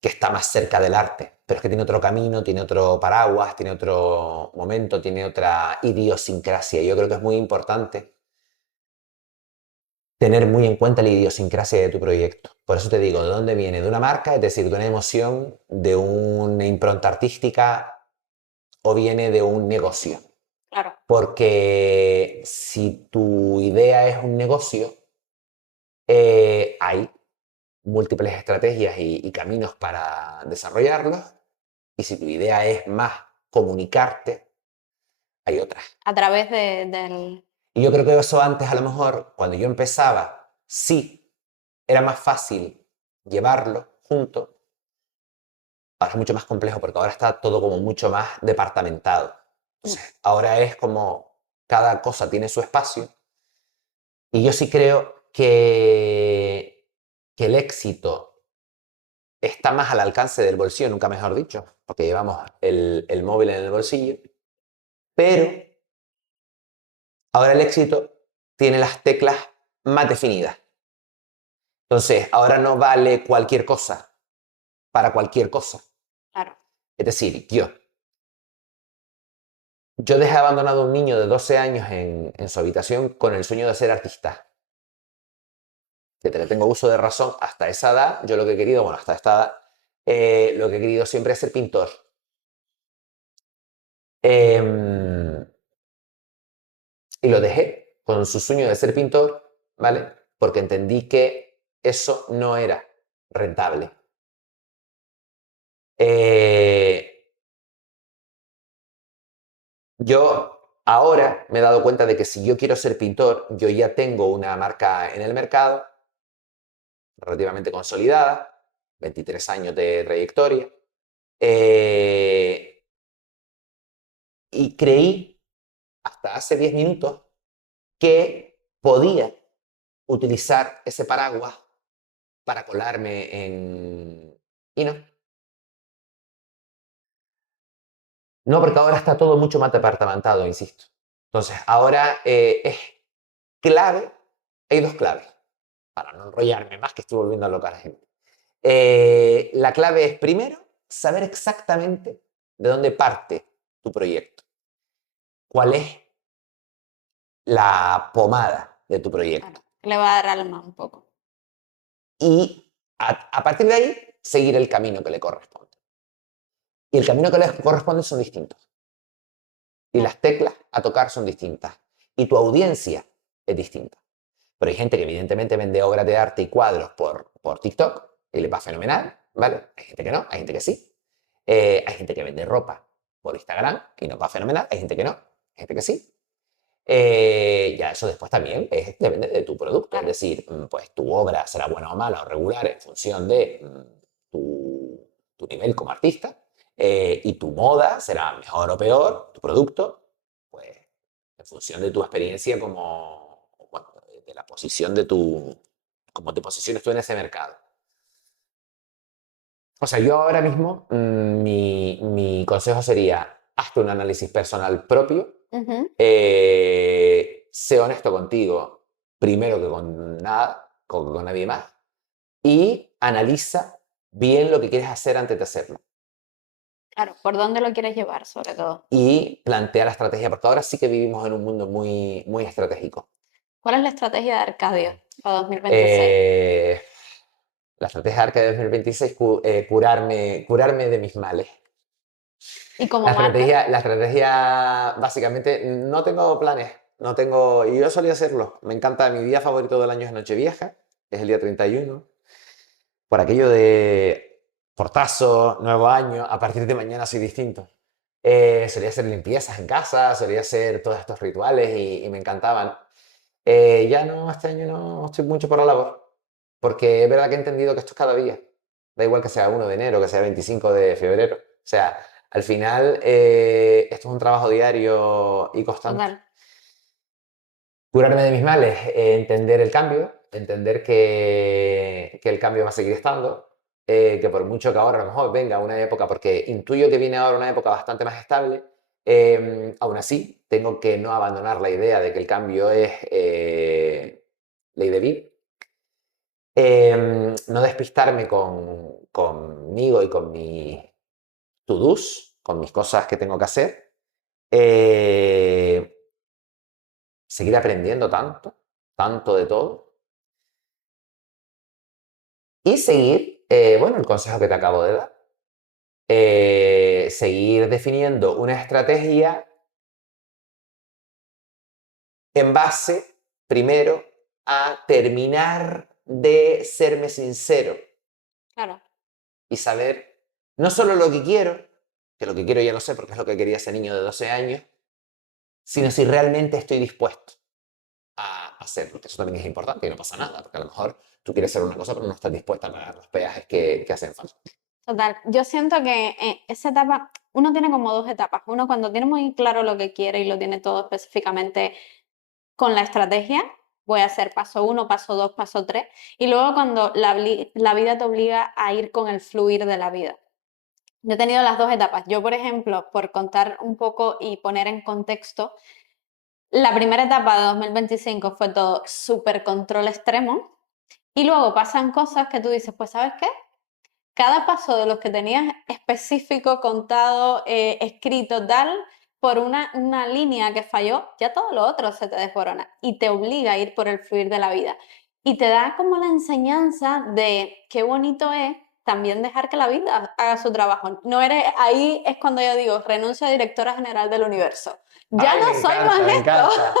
que está más cerca del arte, pero es que tiene otro camino, tiene otro paraguas, tiene otro momento, tiene otra idiosincrasia. Yo creo que es muy importante tener muy en cuenta la idiosincrasia de tu proyecto. Por eso te digo, ¿de dónde viene? De una marca, es decir, de una emoción, de una impronta artística o viene de un negocio. Claro. Porque si tu idea es un negocio, hay múltiples estrategias y caminos para desarrollarlos. Y si tu idea es más comunicarte, hay otras. A través del... Y yo creo que eso antes, a lo mejor, cuando yo empezaba, sí, era más fácil llevarlo junto. Ahora es mucho más complejo porque ahora está todo como mucho más departamentado. Entonces, ahora es como cada cosa tiene su espacio. Y yo sí creo que el éxito está más al alcance del bolsillo, nunca mejor dicho, porque llevamos el móvil en el bolsillo, pero ahora el éxito tiene las teclas más definidas. Entonces, ahora no vale cualquier cosa para cualquier cosa. Claro. Es decir, yo dejé abandonado a un niño de 12 años en su habitación con el sueño de ser artista. Desde que tengo uso de razón hasta esa edad, yo lo que he querido, bueno, hasta esta edad, lo que he querido siempre es ser pintor. Em, y lo dejé con su sueño de ser pintor, ¿vale? Porque entendí que eso no era rentable. Eh, yo ahora me he dado cuenta de que si yo quiero ser pintor, yo ya tengo una marca en el mercado relativamente consolidada, 23 años de trayectoria, eh, y creí hasta hace 10 minutos que podía utilizar ese paraguas para colarme en... Y no. No, porque ahora está todo mucho más departamentado, insisto. Entonces, ahora es clave, hay dos claves, para no enrollarme más, que estoy volviendo a loca a la gente. La clave es, primero, saber exactamente de dónde parte tu proyecto. ¿Cuál es la pomada de tu proyecto? Claro. Le va a dar alma un poco. Y a partir de ahí, seguir el camino que le corresponde. Y el camino que le corresponde son distintos. Y Claro. las teclas a tocar son distintas. Y tu audiencia es distinta. Pero hay gente que evidentemente vende obras de arte y cuadros por TikTok y le va fenomenal, ¿vale? Hay gente que no, hay gente que sí. Hay gente que vende ropa por Instagram y nos va fenomenal. Hay gente que no, hay gente que sí. Ya eso después también depende de tu producto. Es Claro. decir, pues tu obra será buena o mala o regular en función de tu nivel como artista. Y tu moda será mejor o peor, tu producto, pues en función de tu experiencia como, bueno, de la posición como te posiciones tú en ese mercado. O sea, yo ahora mismo, mi consejo sería, hazte un análisis personal propio, Ujú. sé honesto contigo, primero que con nada, con nadie más, y analiza bien lo que quieres hacer antes de hacerlo. Claro, ¿por dónde lo quieres llevar, sobre todo? Y plantea la estrategia, porque ahora sí que vivimos en un mundo muy estratégico. ¿Cuál es la estrategia de Arcadio para 2026? Eh, la estrategia Arca de 2026, curarme de mis males. Y como marca, La estrategia, básicamente, no tengo planes, no tengo, y yo solía hacerlo. Me encanta, mi día favorito del año es Nochevieja, es el día 31, por aquello de portazo, nuevo año, a partir de mañana soy distinto. Solía hacer limpiezas en casa, solía hacer todos estos rituales y me encantaban. Ya no, este año no estoy mucho por la labor, porque es verdad que he entendido que esto es cada día. Da igual que sea 1 de enero, que sea 25 de febrero. O sea, al final esto es un trabajo diario y constante. total, Curarme de mis males, entender el cambio, entender que el cambio va a seguir estando, que por mucho que ahora a lo mejor venga una época, porque intuyo que viene ahora una época bastante más estable, aún así tengo que no abandonar la idea de que el cambio es ley de vida. No despistarme conmigo y con mis to-dos, con mis cosas que tengo que hacer. Eh, seguir aprendiendo tanto de todo. Y seguir, bueno, el consejo que te acabo de dar. Seguir definiendo una estrategia en base, primero, a terminar de serme sincero claro, y saber no solo lo que lo que quiero ya lo sé porque es lo que quería ese niño de 12 años, sino si realmente estoy dispuesto a hacerlo, que eso también es importante y no pasa nada, porque a lo mejor tú quieres hacer una cosa pero no estás dispuesta a pagar los peajes que hacen falta. total. Yo siento que esa etapa, uno tiene como dos etapas. Uno cuando tiene muy claro lo que quiere y lo tiene todo específicamente con la estrategia, voy a hacer paso uno, paso dos, paso tres, y luego cuando la vida te obliga a ir con el fluir de la vida. Yo he tenido las dos etapas. Yo, por ejemplo, por contar un poco y poner en contexto, la primera etapa de 2025 fue todo súper control extremo y luego pasan cosas que tú dices, pues ¿sabes qué? Cada paso de los que tenías específico, contado, escrito, tal, por una línea que falló, ya todo lo otro se te desborona y te obliga a ir por el fluir de la vida. Y te da como la enseñanza de qué bonito es también dejar que la vida haga su trabajo. No eres, ahí es cuando yo digo, renuncio a directora general del universo. Ya Ay, no me soy más encanta, me esto. encanta,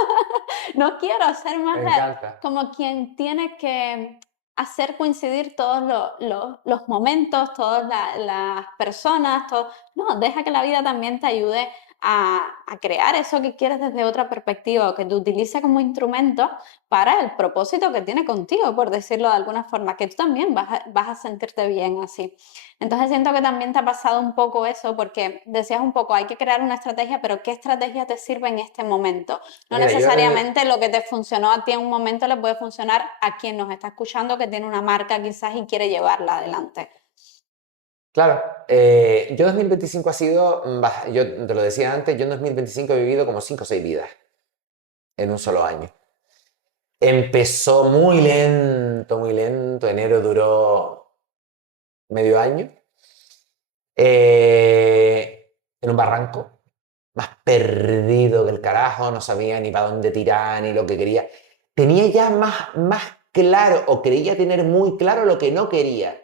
No quiero ser me más encanta. como quien tiene que hacer coincidir todos los momentos, todas las personas, todo. No, deja que la vida también te ayude a crear eso que quieres desde otra perspectiva o que te utilice como instrumento para el propósito que tiene contigo, por decirlo de alguna forma, que tú también vas a sentirte bien así. Entonces siento que también te ha pasado un poco eso porque decías un poco, hay que crear una estrategia, pero ¿qué estrategia te sirve en este momento? No Mira, necesariamente lo que te funcionó a ti en un momento le puede funcionar a quien nos está escuchando que tiene una marca quizás y quiere llevarla adelante. claro, yo 2025 ha sido, yo te lo decía antes, yo en 2025 he vivido como 5 o 6 vidas en un solo año. Empezó muy lento, enero duró medio año, en un barranco, más perdido que el carajo, no sabía ni para dónde tirar, ni lo que quería. Tenía ya más claro, o creía tener muy claro lo que no quería.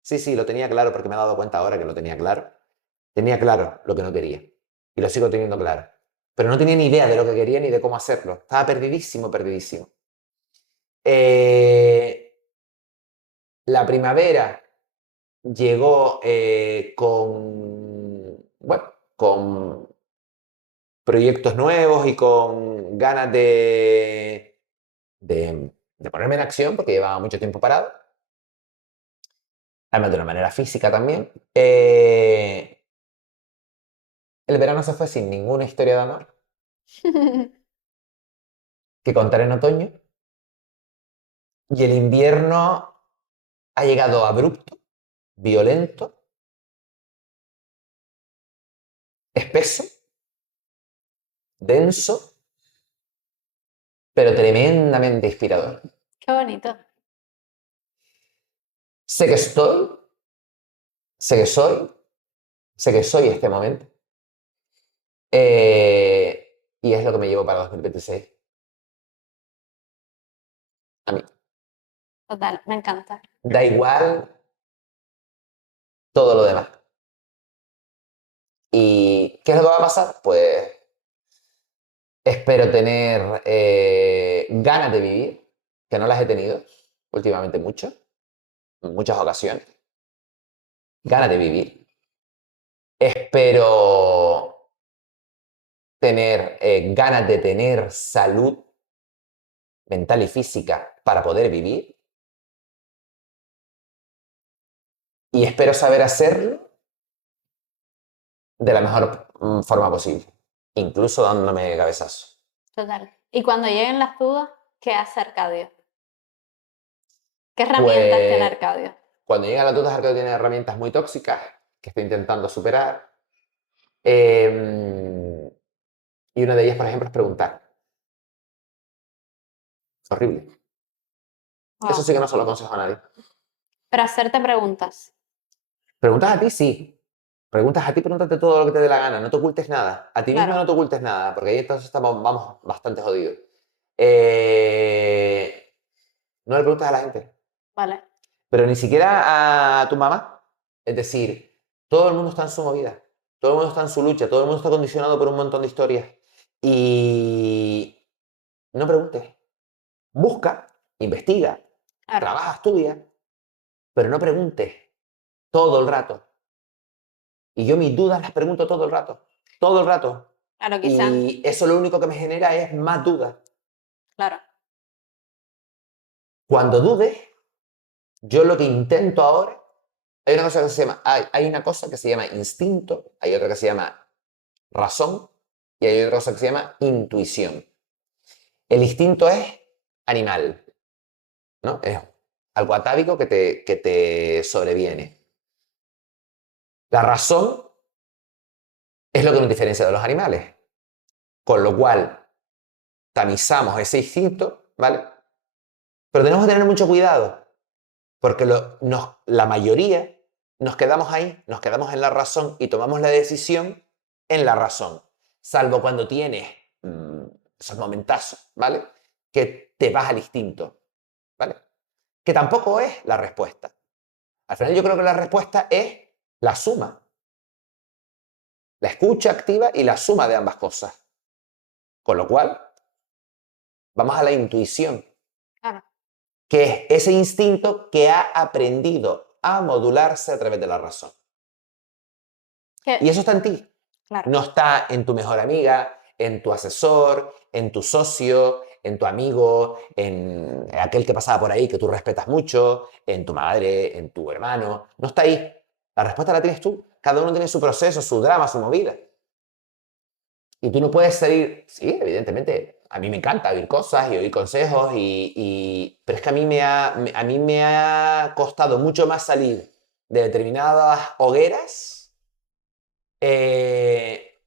Sí, sí, lo tenía claro porque me he dado cuenta ahora que lo tenía claro. Tenía claro lo que no quería. Y lo sigo teniendo claro. Pero no tenía ni idea de lo que quería ni de cómo hacerlo. Estaba perdidísimo, perdidísimo. Eh, la primavera llegó bueno, con proyectos nuevos y con ganas de ponerme en acción porque llevaba mucho tiempo parado. Además de una manera física también. El verano se fue sin ninguna historia de amor que contar en otoño. Y el invierno ha llegado abrupto, violento, espeso, denso pero tremendamente inspirador. Qué bonito. Sé que estoy, sé que soy, sé que soy este momento. Y es lo que me llevo para 2026. A mí. Total, me encanta. Da igual todo lo demás. ¿Y qué es lo que va a pasar? Pues espero tener ganas de vivir, que no las he tenido últimamente mucho, en muchas ocasiones. Ganas de vivir. Espero tener ganas de tener salud mental y física para poder vivir. Y espero saber hacerlo de la mejor forma posible, incluso dándome cabezazo. Total. Y cuando lleguen las dudas, ¿qué hace Arcadio? ¿Qué herramientas tiene Pues Arcadio? cuando llega la duda, Arcadio tiene herramientas muy tóxicas que estoy intentando superar. Eh, y una de ellas, por ejemplo, es preguntar. Horrible. Eso Wow. sí que no se lo aconsejo a nadie. Pero hacerte preguntas. Preguntas a ti, sí. Preguntas a ti, pregúntate todo lo que te dé la gana. No te ocultes nada. A ti mismo Claro, no te ocultes nada, porque ahí entonces vamos bastante jodidos. No le preguntas a la gente, vale. pero ni siquiera a tu mamá. Es decir, todo el mundo está en su movida, todo el mundo está en su lucha, todo el mundo está condicionado por un montón de historias. Y no preguntes. Busca, investiga, Claro, trabaja, estudia, pero no preguntes todo el rato. Y yo mis dudas las pregunto todo el rato, todo el rato. claro, quizás, Y eso lo único que me genera es más dudas. claro, Cuando dudes, yo lo que intento ahora, hay una cosa que se llama instinto, hay otra que se llama razón y hay otra cosa que se llama intuición. El instinto es animal, ¿no? Es algo atávico que te sobreviene. La razón es lo que nos diferencia de los animales, con lo cual tamizamos ese instinto, ¿vale? Pero tenemos que tener mucho cuidado, porque la mayoría nos quedamos ahí, nos quedamos en la razón y tomamos la decisión en la razón, salvo cuando tienes esos momentazos, ¿vale? Que te vas al instinto, ¿vale? Que tampoco es la respuesta. Al final yo creo que la respuesta es la suma, la escucha activa y la suma de ambas cosas. Con lo cual, vamos a la intuición, claro. que es ese instinto que ha aprendido a modularse a través de la razón. Y Que, eso está en ti. claro, No está en tu mejor amiga, en tu asesor, en tu socio, en tu amigo, en aquel que pasaba por ahí que tú respetas mucho, en tu madre, en tu hermano. No está ahí. La respuesta la tienes tú. Cada uno tiene su proceso, su drama, su movida. Y tú no puedes salir, sí, evidentemente, a mí me encanta oír cosas y oír consejos, pero es que a mí me ha costado mucho más salir de determinadas hogueras eh,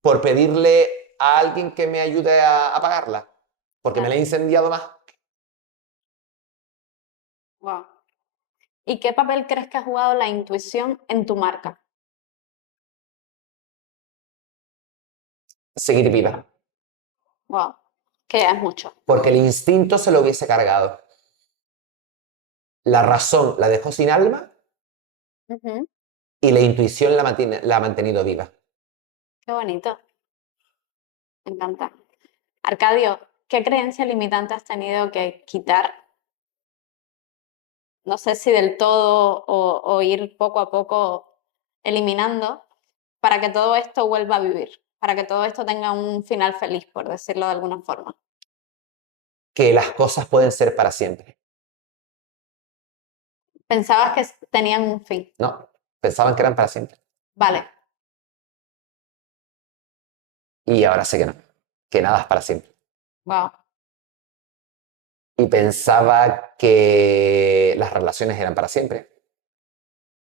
por pedirle a alguien que me ayude a apagarla, porque me la claro. he incendiado más. Wow. ¿Y qué papel crees que ha jugado la intuición en tu marca? Seguir viva, Wow. Que ya es mucho. porque el instinto se lo hubiese cargado. La razón la dejó sin alma Ujú. y la intuición la ha mantenido viva. Qué bonito. Me encanta. Arcadio, ¿qué creencia limitante has tenido que quitar? No sé si del todo o ir poco a poco eliminando para que todo esto vuelva a vivir, para que todo esto tenga un final feliz, por decirlo de alguna forma. Que las cosas pueden ser para siempre. Pensabas que tenían un fin. No, pensaban que eran para siempre. Vale, Y ahora sé que no, que nada es para siempre. wow, Y pensaba que las relaciones eran para siempre,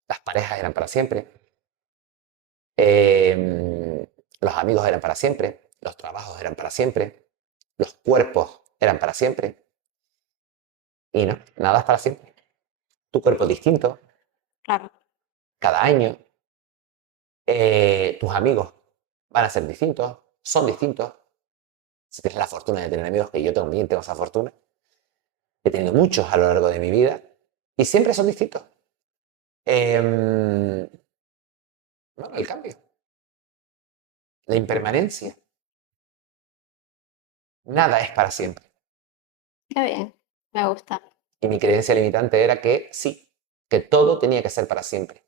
las parejas eran para siempre, los amigos eran para siempre, los trabajos eran para siempre. los cuerpos eran para siempre. Y no, nada es para siempre. Tu cuerpo es distinto Claro, cada año. Tus amigos van a ser distintos, son distintos. Si tienes la fortuna de tener amigos, que yo también tengo esa fortuna, he tenido muchos a lo largo de mi vida y siempre son distintos. Bueno, el cambio, la impermanencia, nada es para siempre. qué bien, me gusta. Y mi creencia limitante era que sí, que todo tenía que ser para siempre.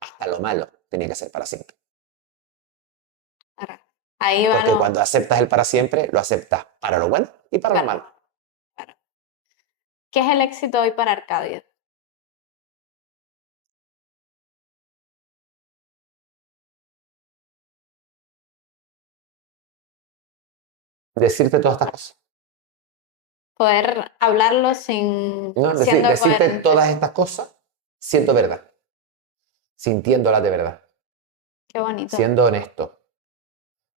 Hasta lo malo tenía que ser para siempre. Claro. Ahí va Porque lo... cuando aceptas el para siempre, lo aceptas para lo bueno y para lo Claro, malo. claro. ¿Qué es el éxito hoy para Arcadio? Decirte todas estas cosas. Poder hablarlo sin No, siendo decirte coherente. todas estas cosas siendo verdad, sintiéndolas de verdad, Qué bonito. siendo honesto,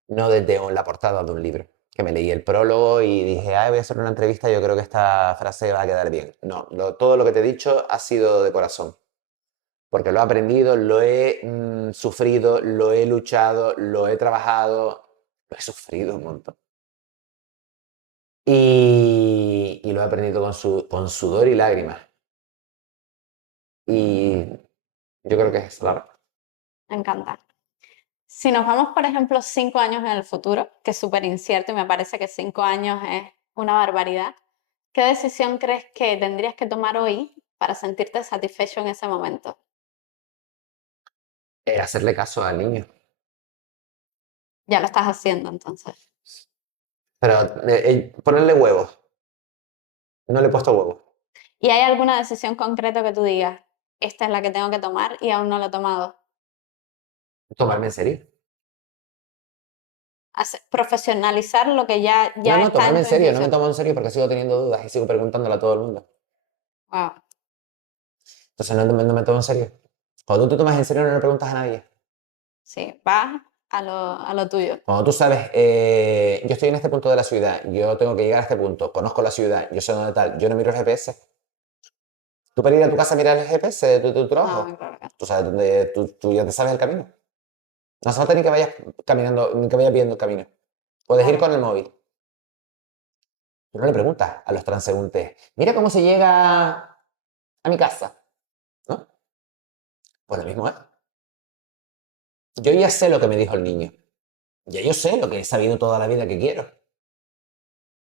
no desde la portada de un libro. Que me leí el prólogo y dije, voy a hacer una entrevista, yo creo que esta frase va a quedar bien. No, todo lo que te he dicho ha sido de corazón, porque lo he aprendido, lo he sufrido, lo he luchado, lo he trabajado, lo he sufrido un montón. Y lo he aprendido con sudor y lágrimas. Y yo creo que es la verdad. Me encanta. Si nos vamos, por ejemplo, 5 años en el futuro, que es súper incierto y me parece que 5 años es una barbaridad, ¿qué decisión crees que tendrías que tomar hoy para sentirte satisfecho en ese momento? Hacerle caso al niño. Ya lo estás haciendo, entonces. Pero ponerle huevos. No le he puesto huevos. ¿Y hay alguna decisión concreta que tú digas, esta es la que tengo que tomar y aún no la he tomado? Tomarme en serio. Profesionalizar lo que ya, No, ya no, está tomarme en en tu serio. No me intuición. tomo en serio porque sigo teniendo dudas y sigo preguntándole a todo el mundo. Wow. Entonces no me tomo en serio. Cuando tú te tomas en serio no le preguntas a nadie. Sí, vas a lo tuyo. Cuando tú sabes, yo estoy en este punto de la ciudad, yo tengo que llegar a este punto, conozco la ciudad, yo sé dónde tal, yo no miro el GPS. Tú para ir a tu casa miras el GPS de tu No, trabajo. claro que no. Tú sabes dónde, tú ya te sabes el camino. No hace falta ni que vayas caminando, ni que vayas viendo el camino. Puedes ir Claro. con el móvil. Tú no le preguntas a los transeúntes, mira cómo se llega a mi casa, ¿no? Pues lo mismo es. Yo ya sé lo que me dijo el niño. Ya yo sé lo que he sabido toda la vida que quiero.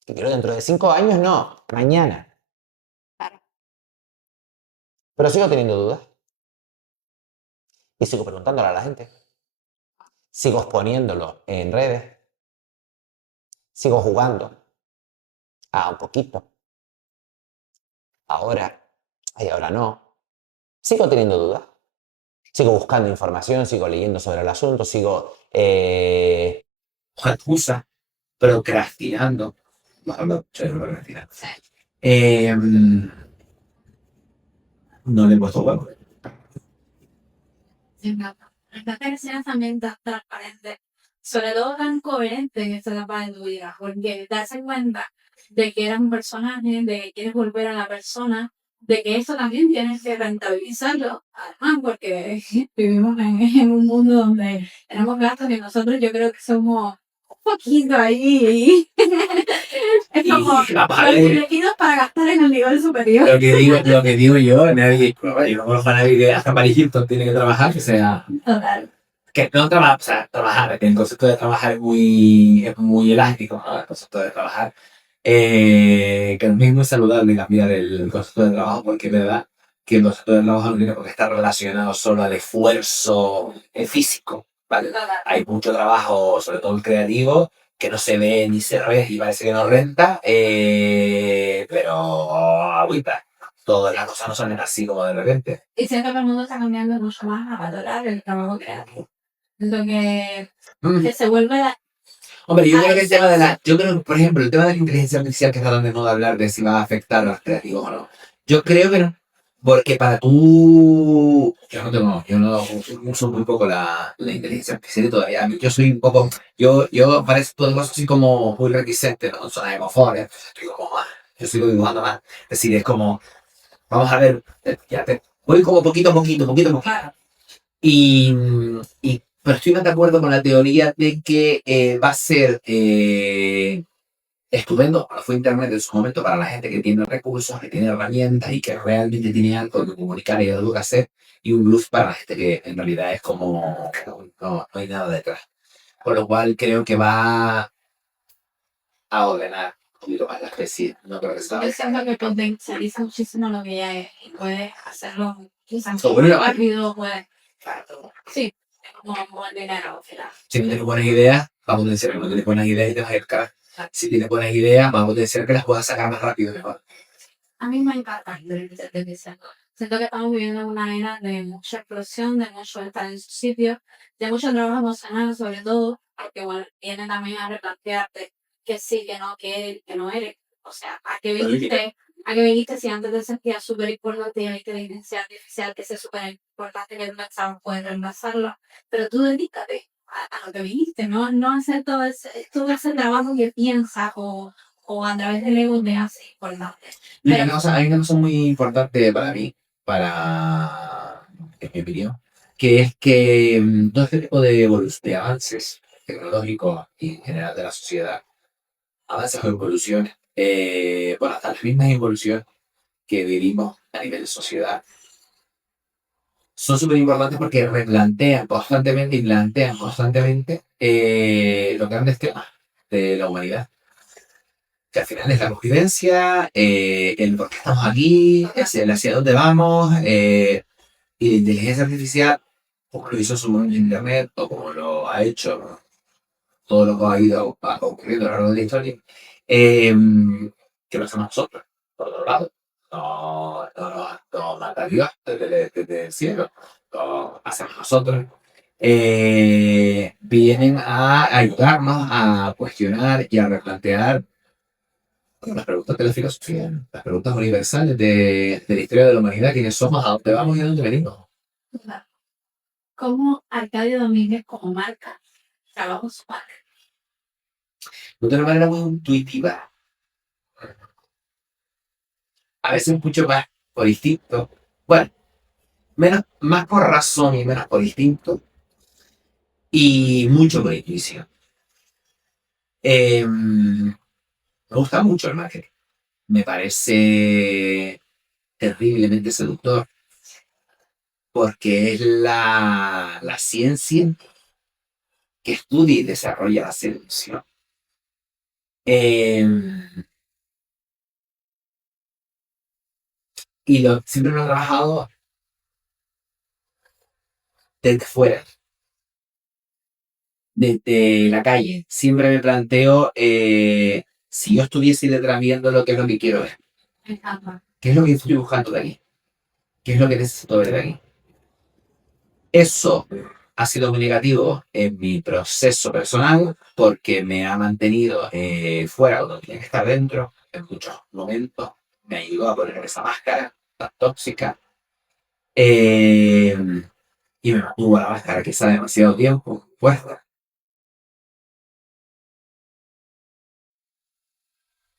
Que quiero dentro de 5 años, no, mañana. Claro. Pero sigo teniendo dudas. Y sigo preguntándole a la gente. Sigo exponiéndolo en redes. Sigo jugando. Un poquito. Ahora. Y ahora no. Sigo teniendo dudas. Sigo buscando información, sigo leyendo sobre el asunto, sigo excusa, procrastinando. No, no, yo no procrastinando. Eh, no le he puesto huevo. Me encanta. Me encanta que seas también tan transparente, sobre todo tan coherente en esta etapa de tu vida, porque darse cuenta de que eras un personaje, de que quieres volver a la persona, de que eso también tienes que rentabilizarlo, además porque vivimos en un mundo donde tenemos gastos y nosotros yo creo que somos un poquito ahí. Es como los elegidos para gastar en el nivel superior. Lo que digo yo, nadie, yo no conozco a nadie que hasta Paris Hilton tiene que trabajar, o sea, Total. que no trabaja, o sea, trabajar, que el concepto de trabajar es muy elástico, ¿no? El concepto de trabajar, que es muy saludable cambiar el concepto de trabajo, porque es verdad que el concepto de trabajo no tiene por qué estar relacionado solo al esfuerzo físico, ¿vale? Hay mucho trabajo, sobre todo el creativo, que no se ve ni se ve y parece que no renta, pero agüita. Todas las cosas no son así como de repente. Y siento que el mundo está cambiando mucho más a valorar el trabajo creativo. Lo que se vuelve Hombre, yo creo que el tema yo creo que, por ejemplo, el tema de la inteligencia artificial que está tan de moda hablar de si va a afectar a los creativos o no. Yo creo que no. Porque para tú, yo no uso muy poco la inteligencia artificial todavía. Yo soy un poco, yo para eso todo soy como muy reticente, ¿no? Son emociones, estoy como, yo sigo dibujando más. Es decir, es como, vamos a ver, voy como poquito a poquito. Y, pero estoy más de acuerdo con la teoría de que va a ser estupendo, fue Internet en su momento para la gente que tiene recursos, que tiene herramientas y que realmente tiene algo que comunicar y algo que hacer, y un blues para la gente que en realidad es como no hay nada detrás. Con lo cual creo que va a ordenar un poquito más la especie. No creo que sea. Yo siento que potencializa muchísimo lo que ya es y puedes hacerlo quizás Sobre una base. rápido, puedes. Sí, como el dinero al final. Si no tienes buenas ideas, va a potenciar que no tienes buenas ideas y te vas a ir cara. Si tienes buenas ideas, va a potenciar que las puedas sacar más rápido y mejor. A mí me encanta la inteligencia artificial. Siento que estamos viviendo en una era de mucha explosión, de mucho estar en su sitio, de mucho trabajo emocional sobre todo, porque bueno, viene también a replantearte que sí, que no, que eres, que no eres. O sea, a qué viniste si antes te sentías súper importante y la inteligencia artificial que es súper importante que el pensaba puede reemplazarlo, pero tú dedícate a lo que viniste, no hacer todo ese trabajo que piensas o a través del ego te hace importante. Hay una cosa muy importante para mí, en mi opinión, que es que todo este tipo de avances tecnológicos y en general de la sociedad, avances o evoluciones, bueno, hasta las mismas evoluciones que vivimos a nivel de sociedad, son súper importantes porque replantean constantemente y plantean constantemente los grandes temas de la humanidad, que al final es la convivencia, el por qué estamos aquí, hacia dónde vamos, y la inteligencia artificial, como lo hizo su momento Internet, o como lo ha hecho todo lo que ha ido ocurriendo a lo largo de la historia, eh, que lo hacemos nosotros, por otro lado. No mata a Dios desde el cielo, lo hacemos nosotros. Vienen a ayudarnos a cuestionar y a replantear las preguntas de la filosofía, las preguntas universales de la historia de la humanidad, quiénes somos, a dónde vamos y a dónde venimos. ¿Cómo Arcadio Domínguez como marca trabaja su marca? De una manera muy intuitiva, a veces mucho más por instinto, bueno, más por razón y menos por instinto, y mucho por intuición. Me gusta mucho el marketing, me parece terriblemente seductor, porque es la ciencia que estudia y desarrolla la seducción. Siempre lo he trabajado desde fuera, desde la calle. Siempre me planteo si yo estuviese detrás viendo lo que es lo que quiero ver. ¿Qué es lo que estoy buscando de aquí? ¿Qué es lo que necesito ver de aquí? Eso ha sido muy negativo en mi proceso personal porque me ha mantenido fuera cuando tenía que estar dentro en muchos momentos. Me ayudó a poner esa máscara tan tóxica. Y me mantuvo la máscara quizá demasiado tiempo puesta.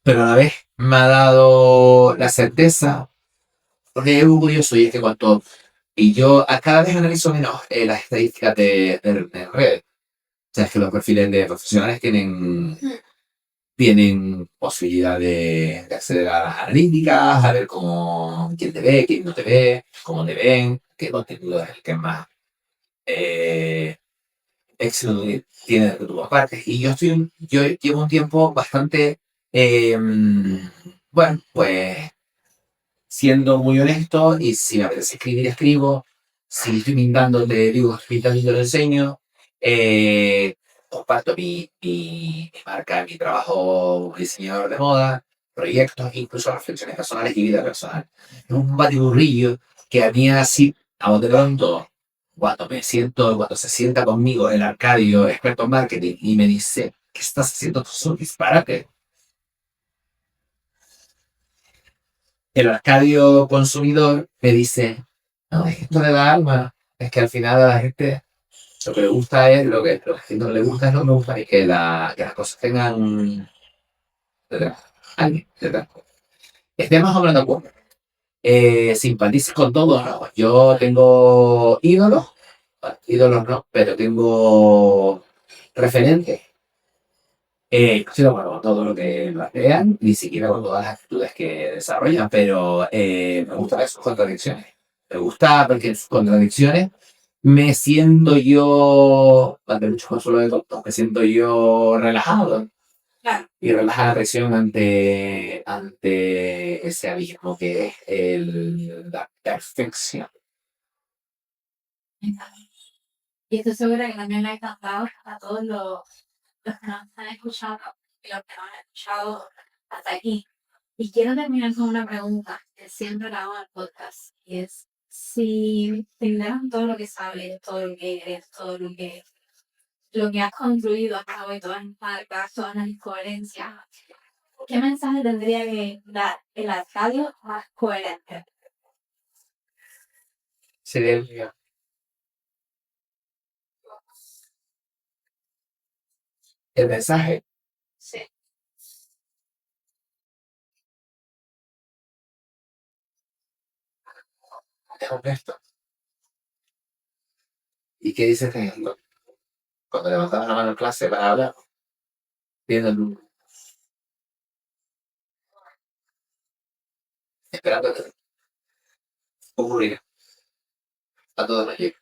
Pero a la vez me ha dado la certeza, porque es muy curioso y es que y yo a cada vez analizo menos las estadísticas de redes. O sea, es que los perfiles de profesionales tienen posibilidad de acceder a las analíticas, a ver quién te ve, quién no te ve, cómo te ven, qué contenido es el que más éxito tiene de tus partes. Y yo llevo un tiempo bastante, eh, bueno, pues siendo muy honesto, y si me apetece escribir, escribo. Si estoy pintando, te digo, estoy pintando y te lo enseño. Comparto mi marca, mi trabajo como diseñador de moda, proyectos, incluso reflexiones personales y vida personal. Es un batiburrillo que a mí así, a bote pronto, cuando se sienta conmigo el Arcadio, experto en marketing, y me dice, ¿qué estás haciendo? Tú solo disparate. El Arcadio consumidor me dice, no, es que esto le da alma, es que al final a la gente lo que le gusta es lo que no le gusta es lo que me gusta y que las cosas tengan ¿verdad? Alguien, ¿verdad? Esté más o menos de acuerdo. Simpatizo con todo, ¿no? Yo tengo ídolos, bueno, ídolos no, pero tengo referentes. No estoy de acuerdo con todo lo que plantean, ni siquiera con todas las actitudes que desarrollan, pero me gustan sus contradicciones. Me gusta porque en sus contradicciones me siento yo, ante muchos consuelo de tonto, me siento yo relajado Claro, y relaja la presión ante ese abismo que es la perfección. me encanta. Y estoy segura que también le ha encantado a todos los que nos han escuchado y los que no han escuchado hasta aquí. Y quiero terminar con una pregunta que siempre la hago en el podcast. Y es, si te indagan todo lo que sabes, todo lo que eres, todo lo que has construido hasta hoy, todas las marcas, todas las incoherencias, ¿qué mensaje tendría que dar el Arcadio más coherente? Sería el mensaje Sí. es honesto. ¿Y qué dices de esto? Cuando levantabas la mano en clase para hablar, viendo el mundo, esperando que ocurriera. A todos nos llega.